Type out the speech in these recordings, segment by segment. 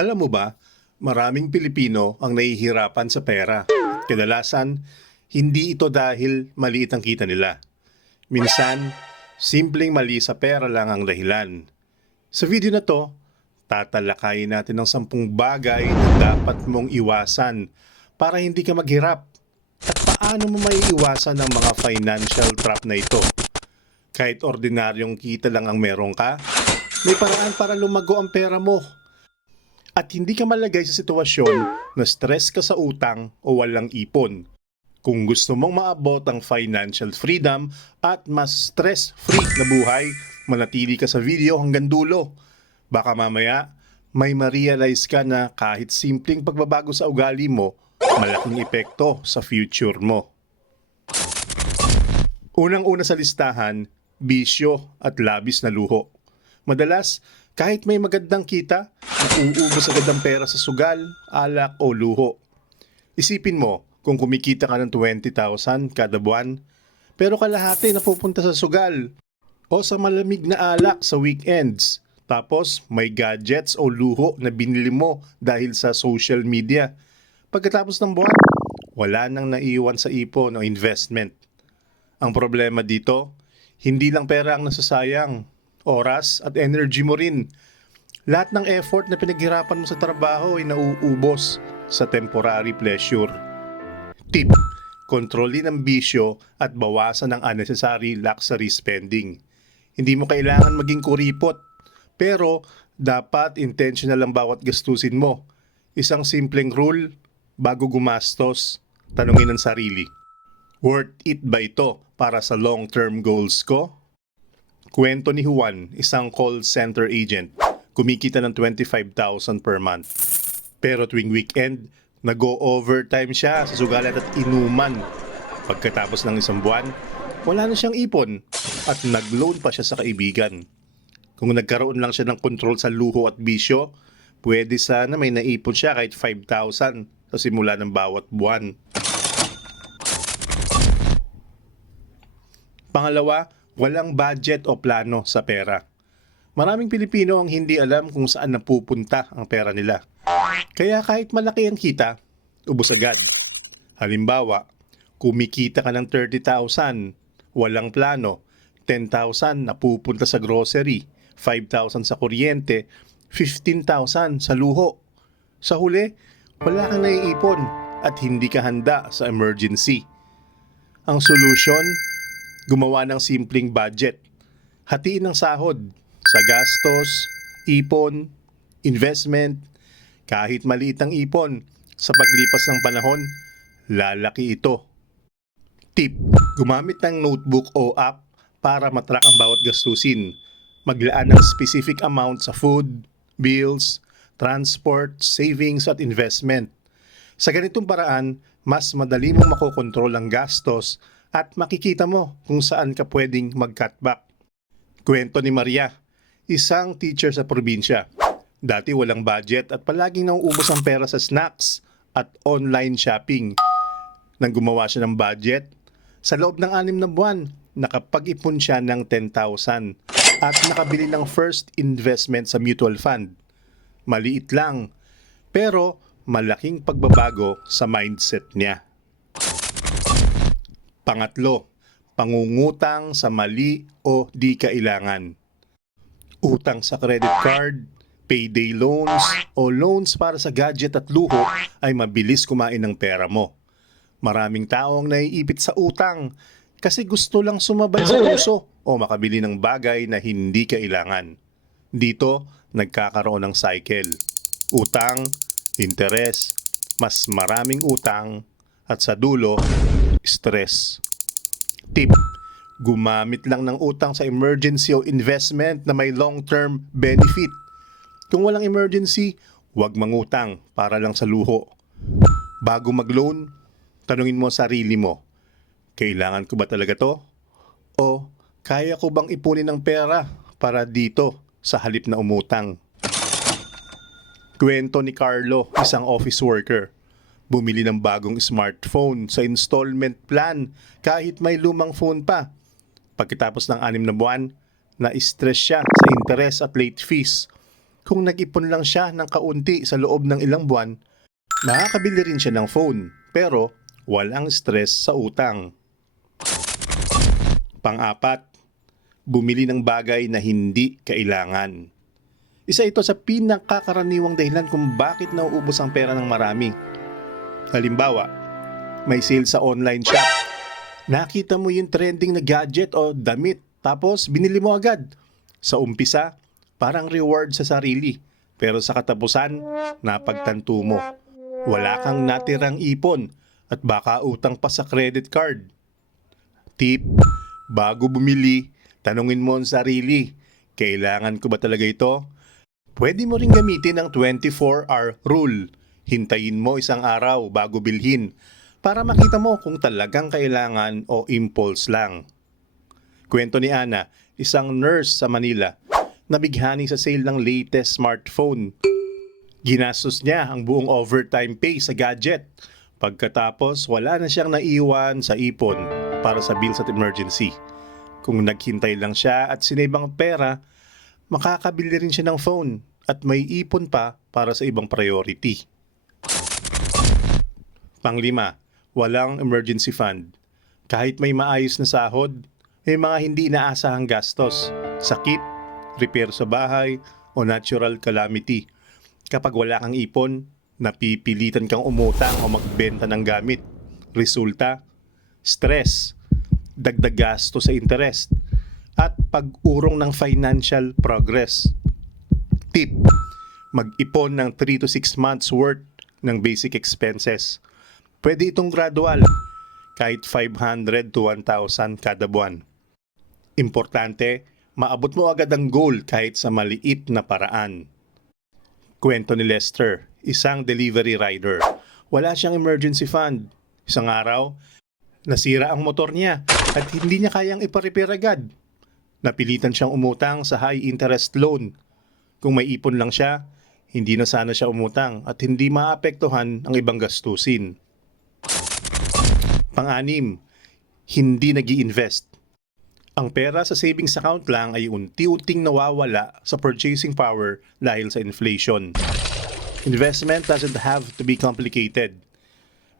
Alam mo ba, maraming Pilipino ang nahihirapan sa pera. Kadalasan, hindi ito dahil maliit ang kita nila. Minsan, simpleng mali sa pera lang ang dahilan. Sa video na to, tatalakayin natin ang sampung bagay na dapat mong iwasan para hindi ka maghirap. At paano mo maiiwasan ang mga financial trap na ito? Kahit ordinaryong kita lang ang meron ka, may paraan para lumago ang pera mo at hindi ka malagay sa sitwasyon na stress ka sa utang o walang ipon. Kung gusto mong maabot ang financial freedom at mas stress-free na buhay, manatili ka sa video hanggang dulo. Baka mamaya, may ma-realize ka na kahit simpleng pagbabago sa ugali mo, malaking epekto sa future mo. Unang-una sa listahan, bisyo at labis na luho. Madalas, kahit may magandang kita, nauubos agad ang pera sa sugal, alak o luho. Isipin mo, kung kumikita ka ng 20,000 kada buwan, pero kalahati napupunta sa sugal o sa malamig na alak sa weekends. Tapos may gadgets o luho na binili mo dahil sa social media. Pagkatapos ng buwan, wala nang naiwan sa ipon o investment. Ang problema dito, hindi lang pera ang nasasayang, oras at energy mo rin. Lahat ng effort na pinaghirapan mo sa trabaho ay nauubos sa temporary pleasure. Tip, kontrolin ang bisyo at bawasan ang unnecessary luxury spending. Hindi mo kailangan maging kuripot, pero dapat intentional ang bawat gastusin mo. Isang simpleng rule, bago gumastos, tanungin ang sarili. Worth it ba ito para sa long-term goals ko? Kwento ni Juan, isang call center agent, kumikita ng 25,000 per month. Pero tuwing weekend, nag-overtime siya sa sugalat at inuman. Pagkatapos ng isang buwan, wala na siyang ipon at nag-loan pa siya sa kaibigan. Kung nagkaroon lang siya ng kontrol sa luho at bisyo, pwede sana may naipon siya kahit 5,000 sa simula ng bawat buwan. Pangalawa, walang budget o plano sa pera. Maraming Pilipino ang hindi alam kung saan napupunta ang pera nila. Kaya kahit malaki ang kita, ubos agad. Halimbawa, kumikita ka ng 30,000, walang plano, 10,000 napupunta sa grocery, 5,000 sa kuryente, 15,000 sa luho. Sa huli, wala kang naiipon at hindi ka handa sa emergency. Ang solusyon, gumawa ng simpleng budget. Hatiin ang sahod sa gastos, ipon, investment, kahit maliit ang ipon, sa paglipas ng panahon, lalaki ito. Tip, gumamit ng notebook o app para matrack ang bawat gastusin. Maglaan ng specific amount sa food, bills, transport, savings at investment. Sa ganitong paraan, mas madali mong makokontrol ang gastos at makikita mo kung saan ka pwedeng mag-cutback. Kwento ni Maria, isang teacher sa probinsya. Dati walang budget at palaging nauubos ang pera sa snacks at online shopping. Nang gumawa siya ng budget, sa loob ng anim na buwan, nakapag-ipon siya ng 10,000 at nakabili ng first investment sa mutual fund. Maliit lang, pero malaking pagbabago sa mindset niya. Pangatlo, pangungutang sa mali o di kailangan. Utang sa credit card, payday loans o loans para sa gadget at luho ay mabilis kumain ng pera mo. Maraming tao ang naiipit sa utang kasi gusto lang sumabay sa uso o makabili ng bagay na hindi kailangan. Dito, nagkakaroon ng cycle. Utang, interes, mas maraming utang, at sa dulo, stress. Tip, gumamit lang ng utang sa emergency o investment na may long-term benefit. Kung walang emergency, huwag mangutang para lang sa luho. Bago mag-loan, tanungin mo sarili mo, kailangan ko ba talaga to? O kaya ko bang ipunin ng pera para dito sa halip na umutang? Kwento ni Carlo, isang office worker. Bumili ng bagong smartphone sa installment plan kahit may lumang phone pa. Pagkatapos ng anim na buwan, na-stress siya sa interest at late fees. kung nag-ipon lang siya ng kaunti sa loob ng ilang buwan, makakabili rin siya ng phone pero walang stress sa utang. Pang-apat, bumili ng bagay na hindi kailangan. Isa ito sa pinakakaraniwang dahilan kung bakit nauubos ang pera ng marami. Halimbawa, may sale sa online shop. Nakita mo yung trending na gadget o damit tapos binili mo agad. Sa umpisa, parang reward sa sarili. Pero sa katapusan, napagtanto mo. Wala kang natirang ipon at baka utang pa sa credit card. Tip, bago bumili, tanungin mo ang sarili, kailangan ko ba talaga ito? Pwede mo ring gamitin ang 24-hour rule. Hintayin mo isang araw bago bilhin para makita mo kung talagang kailangan o impulse lang. Kwento ni Ana, isang nurse sa Manila, nabighani sa sale ng latest smartphone. Ginastos niya ang buong overtime pay sa gadget. Pagkatapos, wala na siyang naiwan sa ipon para sa bills at emergency. Kung naghintay lang siya at sinibang pera, makakabili rin siya ng phone at may ipon pa para sa ibang priority. Panglima, walang emergency fund. Kahit may maayos na sahod, may mga hindi inaasahang gastos, sakit, repair sa bahay, o natural calamity. Kapag wala kang ipon, napipilitan kang umutang o magbenta ng gamit. Resulta, stress, dagdag gasto sa interest, at pag-urong ng financial progress. Tip, mag-ipon ng 3 to 6 months worth ng basic expenses. Pwede itong gradual, kahit 500 to 1,000 kada buwan. Importante, maabot mo agad ang goal kahit sa maliit na paraan. Kwento ni Lester, isang delivery rider. Wala siyang emergency fund. Isang araw, nasira ang motor niya at hindi niya kayang iparepair agad. Napilitan siyang umutang sa high interest loan. Kung may ipon lang siya, hindi na sana siya umutang at hindi maapektuhan ang ibang gastusin. Pang-anim, hindi nag invest Ang pera sa savings account lang ay unti-unting nawawala sa purchasing power dahil sa inflation. Investment doesn't have to be complicated.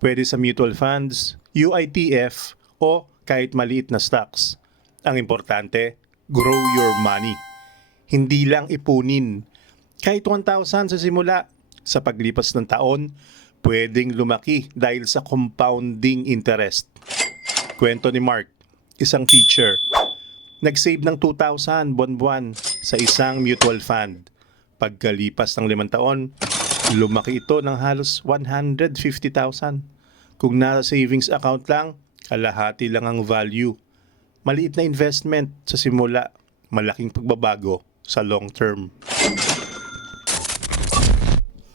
Pwede sa mutual funds, UITF, o kahit maliit na stocks. Ang importante, grow your money. Hindi lang ipunin. Kahit 1,000 sa simula, sa paglipas ng taon, pwedeng lumaki dahil sa compounding interest. Kwento ni Mark, isang teacher. Nag-save ng 2,000 buwan-buwan sa isang mutual fund. Pagkalipas ng limang taon, lumaki ito ng halos 150,000. Kung nasa savings account lang, kalahati lang ang value. Maliit na investment sa simula, malaking pagbabago sa long term.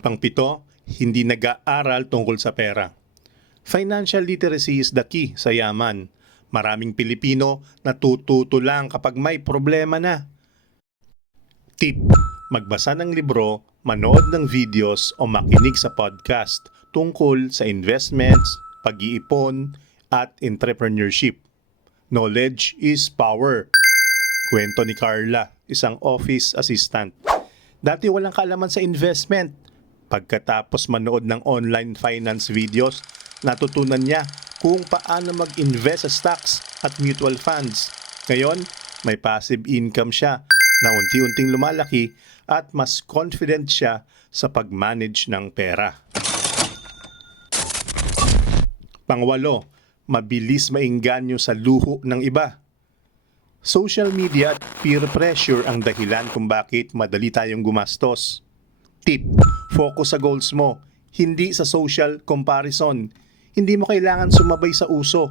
Pangpito, hindi nag-aaral tungkol sa pera. Financial literacy is the key sa yaman. Maraming Pilipino natututo lang kapag may problema na. Tip, magbasa ng libro, manood ng videos o makinig sa podcast tungkol sa investments, pag-iipon, at entrepreneurship. Knowledge is power. Kwento ni Carla, isang office assistant. Dati walang kaalaman sa investment. Pagkatapos manood ng online finance videos, natutunan niya kung paano mag-invest sa stocks at mutual funds. Ngayon, may passive income siya na unti-unting lumalaki at mas confident siya sa pag-manage ng pera. Pangwalo, mabilis maingganyo sa luho ng iba. Social media at peer pressure ang dahilan kung bakit madali tayong gumastos. Tip, focus sa goals mo, hindi sa social comparison. Hindi mo kailangan sumabay sa uso.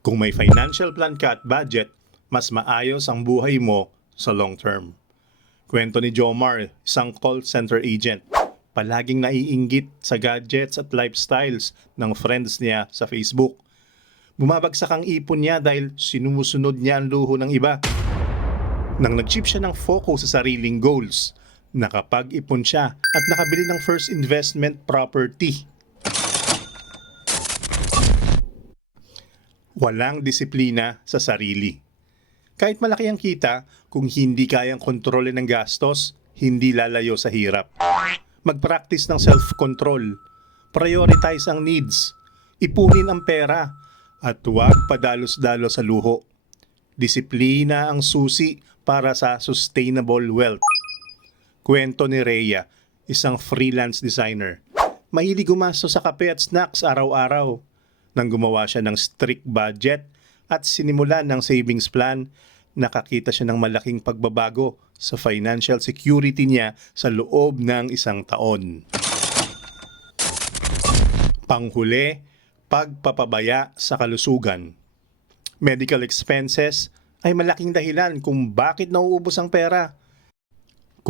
Kung may financial plan ka at budget, mas maayos ang buhay mo sa long term. Kwento ni Jomar, isang call center agent. Palaging naiinggit sa gadgets at lifestyles ng friends niya sa Facebook. Bumabagsak ang ipon niya dahil sinusunod niya ang luho ng iba. Nang nag-chip siya ng focus sa sariling goals, nakapag-ipon siya at nakabili ng first investment property. Walang disiplina sa sarili. Kahit malaki ang kita, kung hindi kayang kontrolin ng gastos, hindi lalayo sa hirap. Mag-practice ng self-control. Prioritize ang needs. Ipunin ang pera. At huwag padalos-dalos sa luho. Disiplina ang susi para sa sustainable wealth. Kwento ni Rhea, isang freelance designer. Mahilig gumastos sa kape at snacks araw-araw. Nang gumawa siya ng strict budget at sinimulan ng savings plan, nakakita siya ng malaking pagbabago sa financial security niya sa loob ng isang taon. Panghuli, pagpapabaya sa kalusugan. Medical expenses ay malaking dahilan kung bakit nauubos ang pera.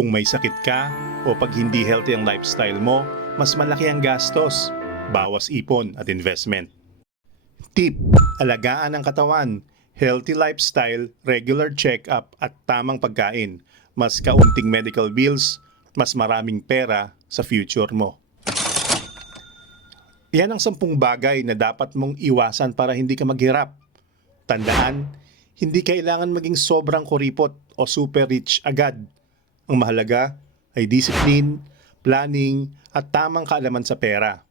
Kung may sakit ka o pag hindi healthy ang lifestyle mo, mas malaki ang gastos, bawas ipon at investment. Tip, alagaan ang katawan, healthy lifestyle, regular check-up at tamang pagkain. Mas kaunting medical bills, mas maraming pera sa future mo. Yan ang sampung bagay na dapat mong iwasan para hindi ka maghirap. Tandaan, hindi kailangan maging sobrang kuripot o super rich agad. Ang mahalaga ay discipline, planning, at tamang kaalaman sa pera.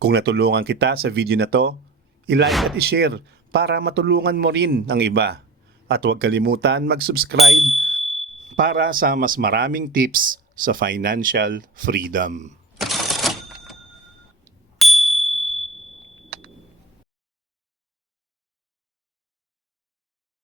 Kung natulungan kita sa video na to, i-like at i-share para matulungan mo rin ang iba. At huwag kalimutan mag-subscribe para sa mas maraming tips sa financial freedom.